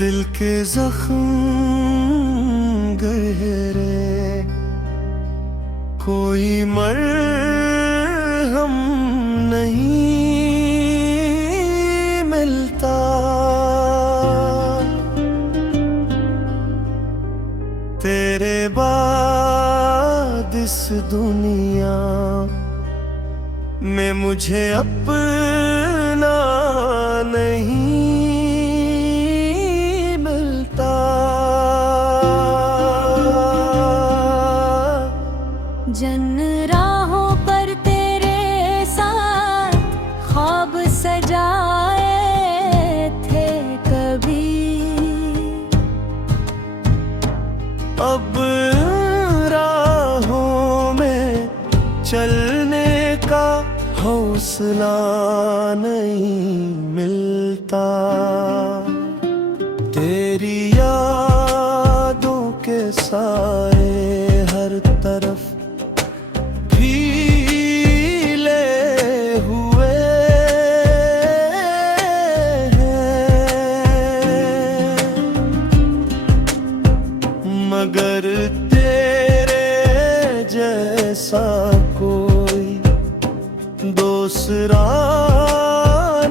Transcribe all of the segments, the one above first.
दिल के जख्म गहरे कोई मरहम नहीं मिलता। तेरे बाद इस दुनिया में मुझे अपना नहीं मिलता। जन राहों पर तेरे साथ ख्वाब सजाए थे कभी, अब राहों में चलने का हौसला नहीं मिलता। तेरी यादों के साए हर तरफ फीले हुए हैं, मगर तेरे जैसा कोई दूसरा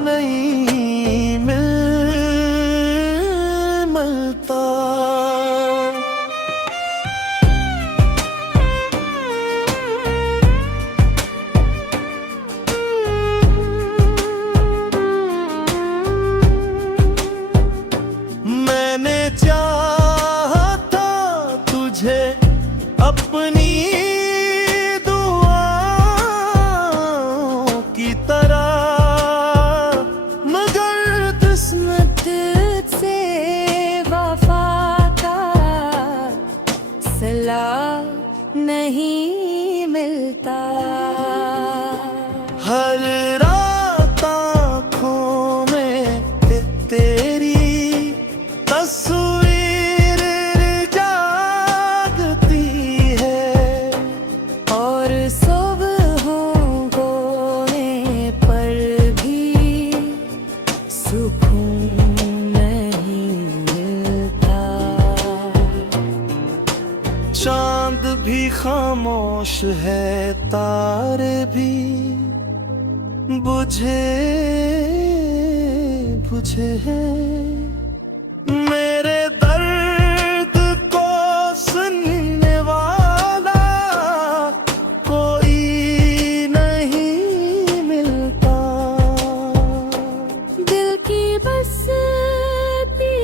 नहीं मिलता। मैंने चाहा था तुझे अपनी नहीं मिलता। हर रात आँखों में तेरी तस्वीर जागती है, और सुबहों होने पर भी सुकून नहीं मिलता। चांद भी खामोश है, तारे भी बुझे बुझे हैं। मेरे दर्द को सुनने वाला कोई नहीं मिलता। दिल की बस्ती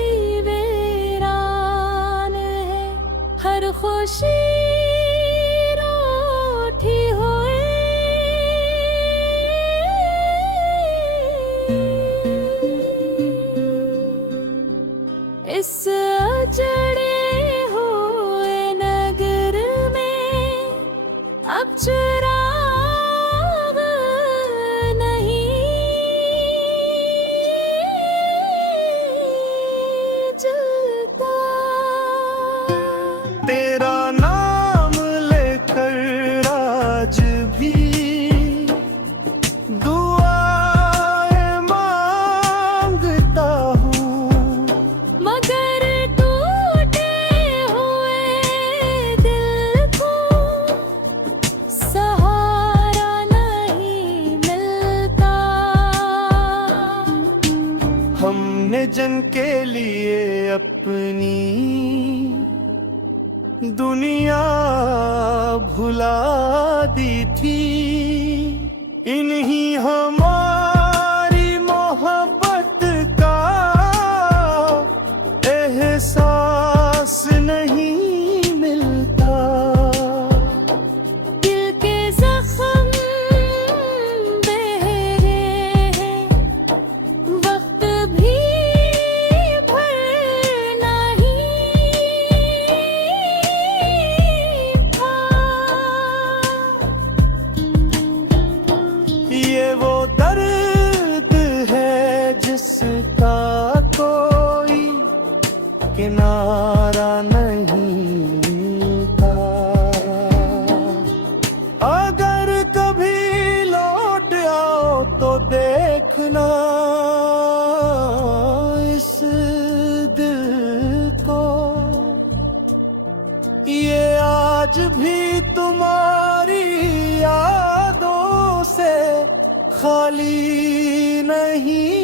वीरान है, हर खुशी रूठी हुई। इस अजड़े हुए नगर में अब चिराग नहीं जलता। तेरा नाम लेकर आज भी दुआएं मांगता हूँ, मगर टूटे हुए दिल को सहारा नहीं मिलता। हमने जन के लिए अपनी दुनिया भुला दी थी। इन्हीं हमारी मोहब्बत का एहसास नहीं मिलता। दिल के जख्म गहरे हैं, वक्त भी भर नहीं था। ये वो दर्द है जिसका कोई किनारा नहीं था। अगर कभी लौट आओ तो देखना इस दिल आज भी तुम्हारी यादों से खाली नहीं